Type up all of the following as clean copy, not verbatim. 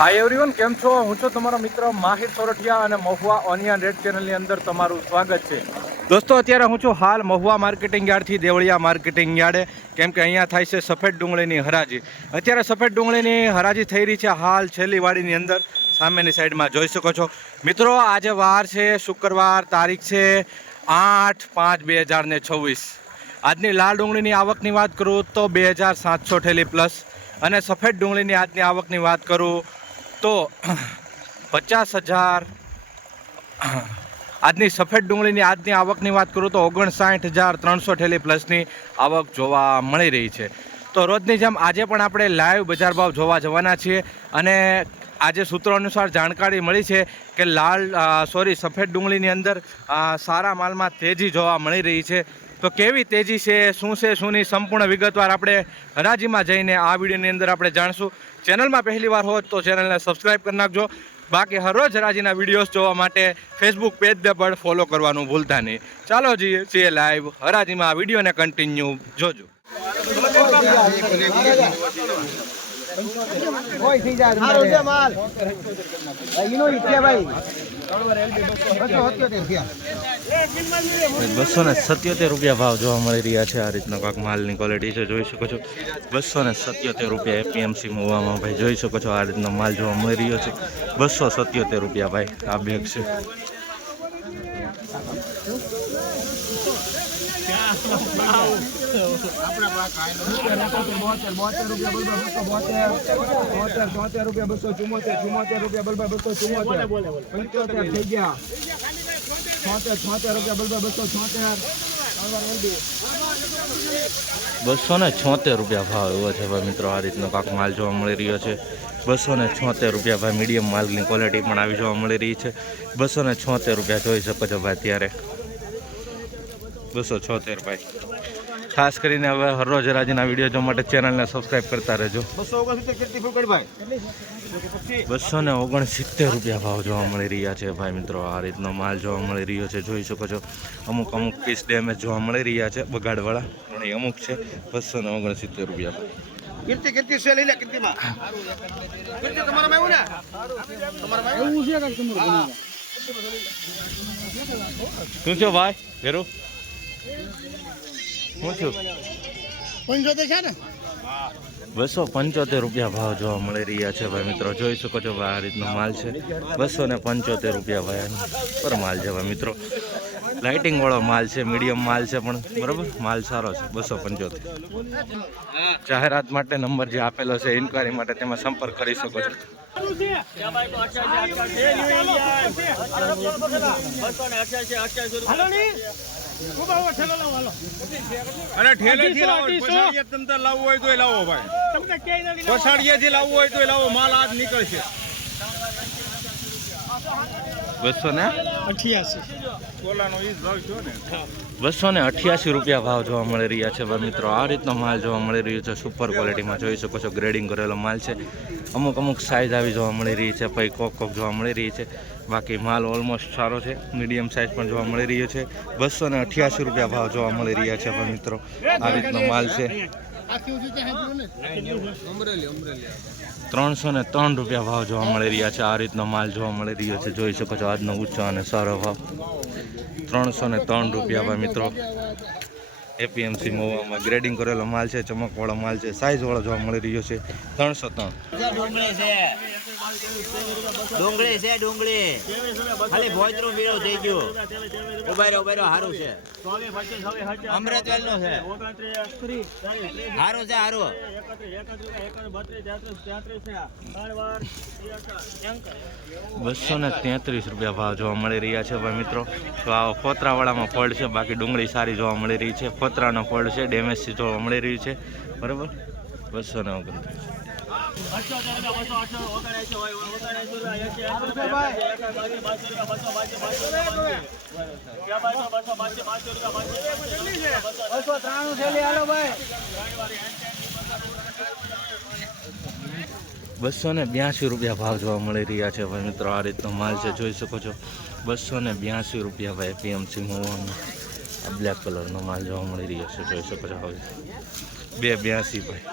Hi everyone केम छो हूँ छो तमारो मित्र माहिर सोरठिया અને મહુવા ઓનિયન રેડ ચેનલની અંદર તમારું સ્વાગત છે। દોસ્તો અત્યારે હું છું હાલ મહુવા માર્કેટિંગ યાર્ડથી દેવળિયા માર્કેટિંગ યાર્ડે, કેમ કે અહીંયા થાય છે સફેદ ડુંગળીની હરાજી। અત્યારે સફેદ ડુંગળીની હરાજી થઈ રહી છે હાલ છેલ્લી વાડીની અંદર, સામેની સાઈડમાં જોઈ શકો છો મિત્રો। આજે વાર છે શુક્રવાર, તારીખ છે 8/5/2026। આજની લાલ ડુંગળીની આવકની વાત કરું તો 2700 ઠેલી પ્લસ, અને સફેદ ડુંગળીની આજની આવકની વાત કરું તો 50,000। આજની સફેદ ડુંગળીની આજની આવકની વાત કરું તો 59,300 ઠેલી પ્લસની આવક જોવા મળી રહી છે। તો રોજની જેમ આજે પણ આપણે લાઈવ બજાર ભાવ જોવા જવાના છીએ, અને આજે સૂત્રો અનુસાર જાણકારી મળી છે કે સફેદ ડુંગળીની અંદર સારા માલમાં તેજી જોવા મળી રહી છે। તો કેવી તેજી છે, શું નહીં, સંપૂર્ણ વિગતવાર આપણે હરાજીમાં જઈને આ વિડીયોની અંદર આપણે જાણશું। ચેનલમાં પહેલી વાર હોય તો ચેનલને સબસ્ક્રાઈબ કરી નાખજો। બાકી હરરોજ હરાજીના વિડીયોઝ જોવા માટે ફેસબુક પેજને પણ ફોલો કરવાનું ભૂલતા નહીં। ચાલો છીએ લાઈવ હરાજીમાં, વિડીયોને કન્ટિન્યુ જોજો। ₹277 ભાવ જોવા મળી રહ્યા છે। આ રીતના કાંક માલની ક્વોલિટી છે, જોઈ શકો છો। ₹277 એપીએમસી મહુવામાં ભાઈ જોઈ શકો છો। આ રીતનો માલ જોવા મળી રહ્યો છે। ₹277 ભાઈ આ બેગ છે। ₹276 ભાવ એવો છે ભાઈ મિત્રો। આ રીતનો કાંક માલ જોવા મળી રહ્યો છે। ₹276 ભાઈ મીડિયમ માલની ક્વોલિટી પણ આવી જોવા મળી રહી છે। ₹276 જોઈ શકો છો ભાઈ અત્યારે। 276 ભાઈ। ખાસ કરીને હવે હરરોજ હરાજીના વિડીયો જોવા માટે ચેનલને સબસ્ક્રાઈબ કરતા રહેજો। ₹269 ભાવ જોવા મળી રહ્યા છે ભાઈ મિત્રો। આ રીતનો માલ જોવા મળી રહ્યો છે, જોઈ શકો છો। અમુક પીસ ડેમેજ જોવા મળી રહ્યા છે, બગાડવાળા પણ એ અમુક છે। ₹269 શું છે ભાઈ ઘેરું શું છું? 275 ભાવ જોવા મળી રહ્યા છે ભાઈ મિત્રો। જોઈ શકો છો ભાઈ આ રીતનો માલ છે। 275 ભાઈ પર માલ છે ભાઈ મિત્રો। લાઇટિંગ વાળો માલ છે, મીડિયમ માલ છે પણ બરોબર માલ સારો છે। 275 જાહેરાત માટે નંબર જે આપેલો છે ઇન્ક્વાયરી માટે તેમાં સંપર્ક કરી શકો છો। અને ઠેલેથી લાવો, પછાડીએ તમને લાવવું હોય તો લાવો ભાઈ, પછાડીએથી લાવવું હોય તો લાવો, માલ આજ નીકળશે। 288 ભાવ જોવા મળી રહ્યા છે ભાઈ મિત્રો। આ રીતનો માલ જોવા મળી રહ્યો છે, સુપર ક્વોલિટીમાં જોઈ શકો છો। ગ્રેડિંગ કરેલો માલ છે, અમુક સાઇઝ આવી જોવા મળી રહી છે, પછી કોક જોવા મળી રહી છે। બાકી માલ ઓલમોસ્ટ સારો છે, મીડિયમ સાઇઝ પણ જોવા મળી રહ્યો છે। ₹288 ભાવ જોવા મળી રહ્યા છે ભાઈ મિત્રો। આ રીતનો માલ છે। ₹303 ભાવ જોવા મળી રહ્યા છે। આ રીતનો માલ જોવા મળી રહ્યો છે, જોઈ શકો છો। આજનો ઊંચો અને સારો ભાવ ₹303 ભાઈ મિત્રો। એપીએમસી મહુવામાં ગ્રેડિંગ કરેલો માલ છે, ચમકવાળો માલ છે, સાઇઝ વાળો જોવા મળી રહ્યો છે। 303 ડુંગળી છે, ડુંગળી ખાલી ભોજરું બીડું થઈ ગયું। ઉભારો હારું છે, અમૃતવેલ નું છે, હારું છે, હારું। ₹233 ભાવ જોવા મળી રહ્યા છે ભાઈ મિત્રો। તો આ ફોતરાવાળામાં ફોલ્ડ છે, બાકી ડુંગળી સારી જોવા મળી રહી છે। ફોતરાનો ફોલ્ડ છે, ડેમેજ જોવા મળી રહ્યું છે બરાબર। 229 ₹282 ભાવ જોવા મળી રહ્યા છે ભાઈ મિત્રો। આ રીતનો માલ છે, જોઈ શકો છો। ₹282 ભાઈ એપીએમસી મહુવામાં। આ બ્લેક કલરનો માલ જોવા મળી રહ્યો છે, જોઈ શકો છો। હવે 282 ભાઈ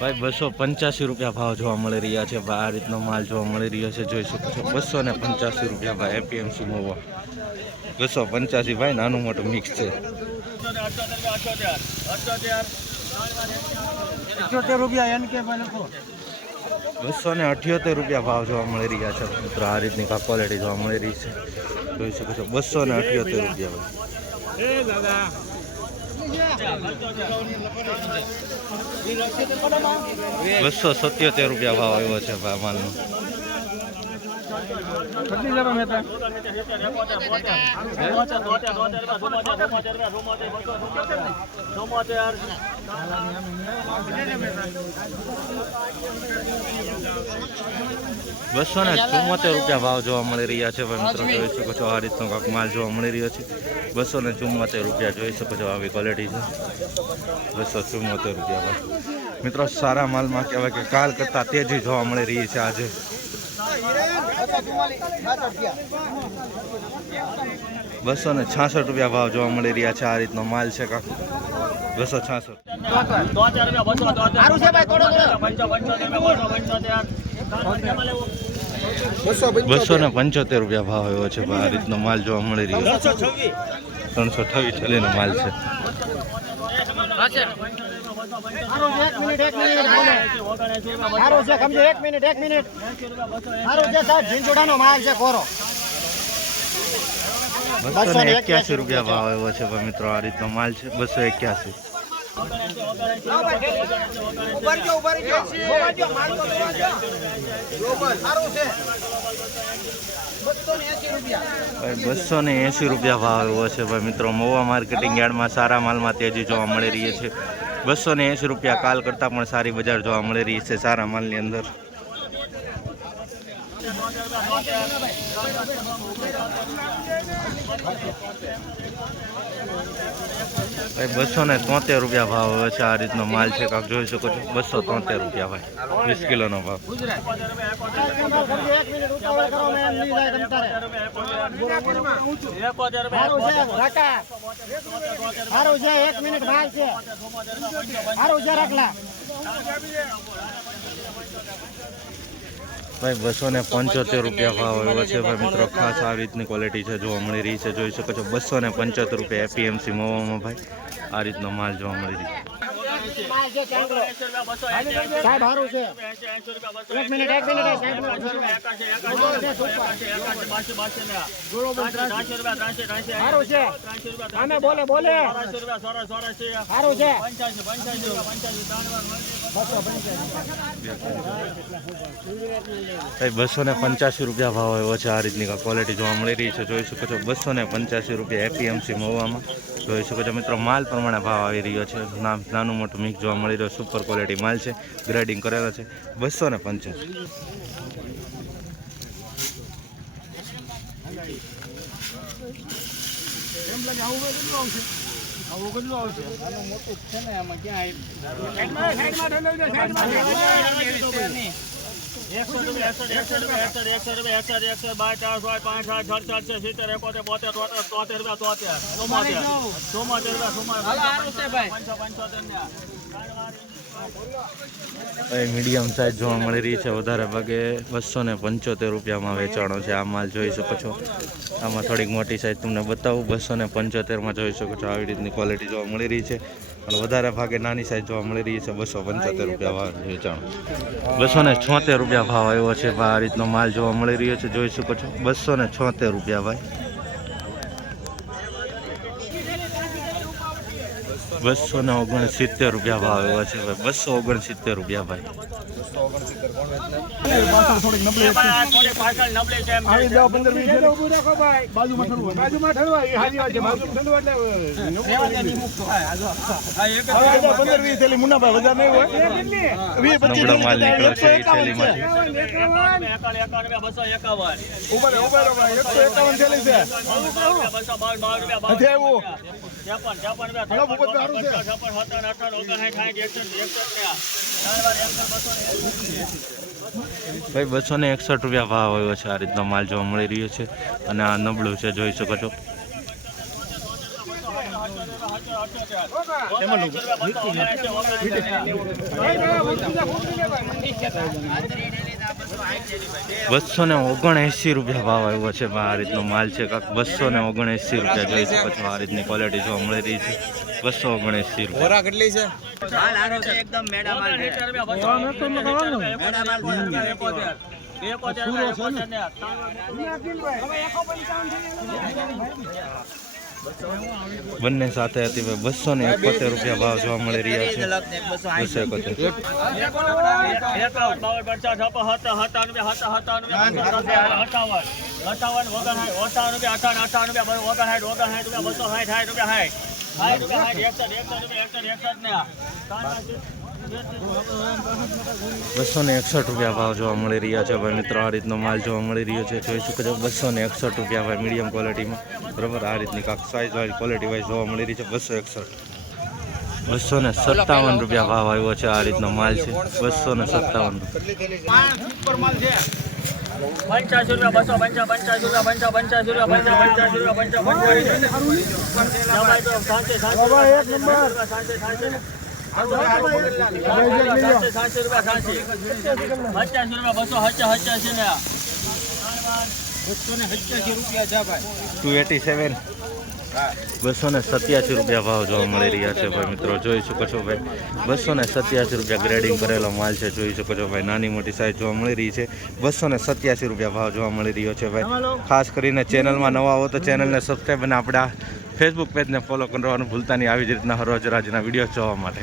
ભાઈ 285 રૂપિયા ભાવ જોવા મળી રહ્યા છે ભાઈ. આ રીતનો માલ જોવા મળી રહ્યો છે, જોઈ શકો છો. 285 રૂપિયા ભાઈ એપીએમસી મહુવા. 285 ભાઈ, નાનું મોટું મિક્સ છે. 78 રૂપિયા એન કે ભાઈ લખો. 278 રૂપિયા ભાવ જોવા મળી રહ્યા છે મિત્રો. આ રીતની ક્વોલિટી જોવા મળી રહી છે, જોઈ શકો છો. 278 રૂપિયા ભાઈ. 277 રૂપિયા ભાવ આવ્યો છે ભાઈ માલનો. બસો ને 74 રૂપિયા ભાવ જોવા મળી રહ્યા છે ભાઈ મિત્રો. જોઈ શકો છો આ રીતનો કાંક માલ જોવા મળી રહ્યો છે. 274 રૂપિયા જોઈ શકો છો. આવી ક્વોલિટી છે. 274 રૂપિયા ભાઈ મિત્રો. સારા માલમાં કહેવાય કે કાલ કરતાં તેજી જોવા મળી રહી છે આજે. 266 રૂપિયા ભાવ જોવા મળી રહ્યા છે. આ રીતનો માલ છે કાંક. 266. 275 રૂપિયા ભાવ આવ્યો છે ભાઈ. આ રીતનો માલ જોવા મળી રહ્યો છે. 328 છેલ્લીનો માલ છે. એક મિનિટ સારું છે સાહેબ. ઝીંઝુડાનો માલ છે કોરો. 281 રૂપિયા ભાવ આવ્યો છે ભાઈ મિત્રો. આ રીતનો માલ છે. 281. ભાઈ 280 રૂપિયા ભાવ આવ્યો છે ભાઈ મિત્રો. મહુવા માર્કેટિંગ યાર્ડમાં સારા માલમાં તેજી જોવા મળી રહી છે. 280 રૂપિયા કાલ કરતાં પણ સારી બજાર જોવા મળી રહી છે સારા માલની અંદર. ભાઈ 273 રૂપિયા ભાવ આવે છે. આ રીતનો માલ છે કાંક જોઈ શકો છો. 273 રૂપિયા ભાઈ. 20 કિલોનો ભાવ. ભાઈ 275 રૂપિયા ભાવ આવ્યો છે ભાઈ મિત્રો. ખાસ આ રીતની ક્વોલિટી છે જોવા મળી રહી છે, જોઈ શકો છો. 275 રૂપિયા એપીએમસી મહુવામાં ભાઈ. આ રીતનો માલ જોવા મળી રહ્યો છે. સાહેબ હારું છે. એક મિનિટ હારું છે. આમે બોલે હારું છે. ભાઈ 285 રૂપિયા ભાવ આવ્યો છે. આ રીતની ક્વોલિટી જોવા મળી રહી છે, જોઈ શકો છો. 285 રૂપિયા એપીએમસી મહુવામાં. જોઈ શકો છો મિત્રો. માલ પ્રમાણે ભાવ આવી રહ્યો છે. નાનું મોટું મિક્સ જોવા મળી રહ્યો. સુપર ક્વોલિટી માલ છે, ગ્રેડિંગ કરેલો છે. 285. મીડિયમ સાઇઝ જોવા મળી રહી છે. વધારે ભાગે 275 રૂપિયામાં વેચાણો છે આ માલ, જોઈ શકો છો. આમાં થોડીક મોટી સાઇઝ તમને બતાવું. 275માં જોઈ શકો છો. આવી રીતની ક્વોલિટી જોવા મળી રહી છે. અને વધારે ભાગે નાની સાઇઝ જોવા મળી રહી છે. 275 રૂપિયા ભાવ વેચાણો. 276 રૂપિયા ભાવ આવ્યો છે. આ રીતનો માલ જોવા મળી રહ્યો છે, જોઈ શકો છો. 276 રૂપિયા ભાઈ. 269 રૂપિયા ભાવ આવ્યો છે ભાઈ. 269 રૂપિયા ભાઈ. નબળો માલ નીકળ્યો છે એ ભાઈ 261 રૂપિયા ભાવ આવ્યો છે. આ રીતનો માલ જોવા મળી રહ્યો છે. અને આ નબળું છે, જોઈ શકો છો. ₹279 ભાવ આવ્યો છે. આ રીતનો માલ છે કાંક ₹279 જોઈ શકો છો. આ રીતની ક્વોલિટી જોવા મળી રહી છે. ₹279. બોરા કેટલી છે? માલ હારો છે એકદમ મેડા માલ છે. બંને સાથે હતી ₹271 ભાવ જોવા મળી રહ્યા છે. 271. ₹261 ભાવ જોવા મળી રહ્યા છે ભાઈ મિત્રો. આ રીતનો માલ જોવા મળી રહ્યો છે. જોઈ શકો છો ₹261 ભાઈ મીડિયમ ક્વોલિટીમાં. બરાબર, આ રીતની કાંક સાઇઝ વાળી ક્વોલિટી વાઇઝ જોવા મળી રહી છે. 261. ₹257 ભાવ આવ્યો છે. આ રીતનો માલ છે. 257. ₹287 ભાવ જોવા મળી રહ્યા છે ભાઈ મિત્રો. જોઈ શકો છો ભાઈ ₹287 ગ્રેડિંગ કરેલો માલ છે. જોઈ શકો છો ભાઈ નાની મોટી સાઈઝ જોવા મળી રહી છે. ₹287 ભાવ જોવા મળી રહ્યો છે ભાઈ. ખાસ કરીને ચેનલમાં નવા હો તો ચેનલને સબસ્ક્રાઈબ અને આપણા ફેસબુક પેજને ફોલો કરવાનું ભૂલતા નહીં આવી જ રીતના હર રોજ રાજના વિડીયો જોવા માટે.